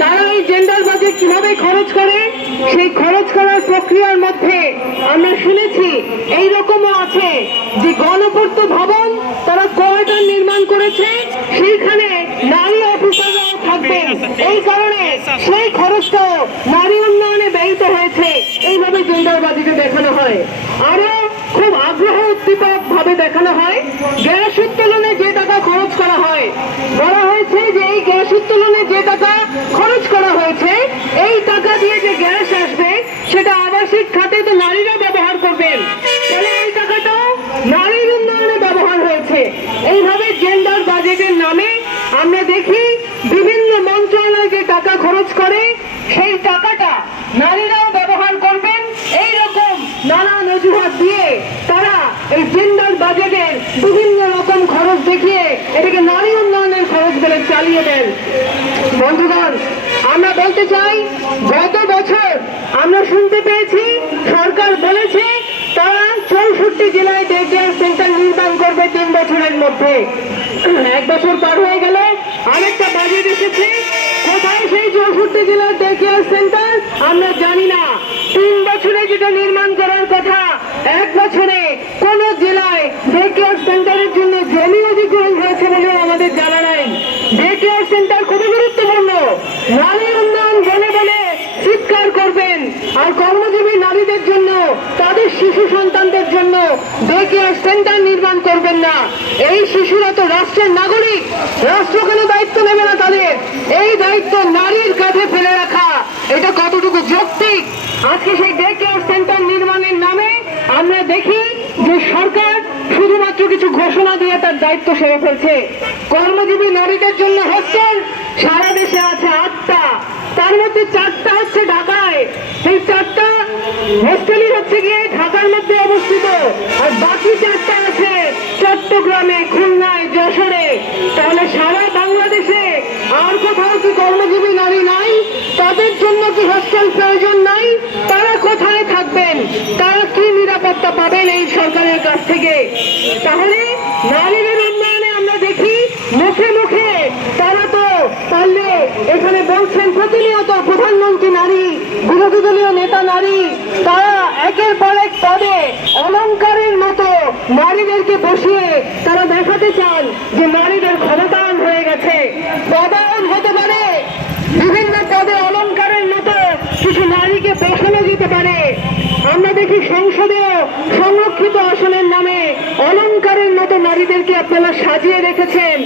তারা এই gender budget কীভাবে খরচ করে? সেই খরচ করার প্রক্রিয়ার মধ্যে আমরা শুনেছি এই রকমও আছে যে গণপূর্ত ভবন তারা কোয়ার্টার নির্মাণ করেছে, সেইখানে নারী অফিসাররাও থাকবেন এই কারণে সেই খরচটাও নারী উন্নয়নে ব্যয়িত হয়েছে। এইভাবে জেন্ডার বাজেটে দেখানো হয়। আরও খুব আগ্রহ উদ্দীপক ভাবে দেখানো হয়। গ্যাস উত্তোলনে যে টাকা খরচ করা হয় বলা গ্যাস উত্তোলনে যে টাকা খরচ করা হয়েছে, এই টাকা দিয়ে যে গ্যাস আসবে, সেটা আবাসিক খাতে তো নারীরা ব্যবহার করবেন। তাহলে এই টাকাটাও নারীর উন্নয়নে ব্যবহার হয়েছে। এইভাবে জেন্ডার বাজেটের নামে আমরা দেখি বিভিন্ন মন্ত্রণালয় যে টাকা খরচ করে, সেই টাকাটা নারীরাও ব্যবহার করবেন। এই রকম নানান অজুহাত দিয়ে তারা এই জেন্ডার বাজেটের বিভিন্ন রকম খরচ দেখিয়ে এটাকে নারী চালিয়ে দেন। বন্ধুগণ, আমরা বলতে চাই, গত বছর আমরা শুনতে পেয়েছি, সরকার বলেছে তারা চৌষট্টি জেলায় ডে কেয়ার সেন্টার নির্মাণ করবে তিন বছরের মধ্যে। এক বছর পার হয়ে গেল, আরেকটা বাজেট এসেছে। কোথায় সেই চৌষট্টি জেলার ডে কেয়ার সেন্টার? আমরা জানি না। তিন বছরে যেটা নির্মাণ করার কথা, এক বছরে কোন জেলায় ডে কেয়ার সেন্টারের জন্য জমি অধিগ্রহণ হয়েছে বলেও আমাদের জানা নাই ডে কেয়ার সেন্টার খুবই গুরুত্বপূর্ণ নারী উন্নয়ন বলে বলে চিৎকার করবেন। আর কর্মজীবী নারীদের জন্য, তাদের শিশু সন্তানদের জন্য ডে সেন্টার নির্মাণ করবেন না। এই শিশুরা তো রাষ্ট্রের নাগরিক। রাষ্ট্র কেন দায়িত্ব নেবে না তাদের? এই দায়িত্ব নারীর কাঁধে ফেলে রাখা। এটা কতটুকু যৌক্তিক? আজকে সেই ডে কেয়ার সেন্টার নির্মাণের নামে আমরা দেখি যে সরকার শুধুমাত্র কিছু ঘোষণা দিয়ে তার দায়িত্ব সেরে ফেলছে। কর্মজীবী নারীদের জন্য হোস্টেল সারা দেশে আছে আটটা তার মধ্যে চারটা হচ্ছে ঢাকায় সেই চারটা হোস্টেলই হচ্ছে গিয়ে ঢাকার মধ্যে অবস্থিত। আর বাকি চারটা আছে চট্টগ্রামে, খুলনায়, যশোরে। তাহলে সারা বাংলাদেশে আর কোথাও কি কর্মজীবী নারী নাই? তাদের জন্য কি হোস্টেল প্রয়োজন নাই? তারা কোথায় থাকবেন? তারা কি নিরাপত্তা পাবেন এই সরকারের কাছ থেকে? তাহলে নারীদের উন্নয়নে আমরা দেখি মুখে মুখে তারা তো পারলে এখানে বলছেন প্রতিনিয়ত প্রধানমন্ত্রী বিরোধী দলীয় নেতা নারী, তারা একের পর এক পদে অলংকারের মতো নারীদেরকে বসিয়ে তারা দেখাতে চান যে নারীদের ক্ষমতায়ন হয়ে গেছে। পদায়ন হতে পারে, বিভিন্ন পদে অলংকারের মতো কিছু নারীকে বসানো যেতে পারে। আমরা দেখি সংসদেও সংরক্ষিত আসনের নামে অলংকারের মতো নারীদেরকে আপনারা সাজিয়ে রেখেছেন।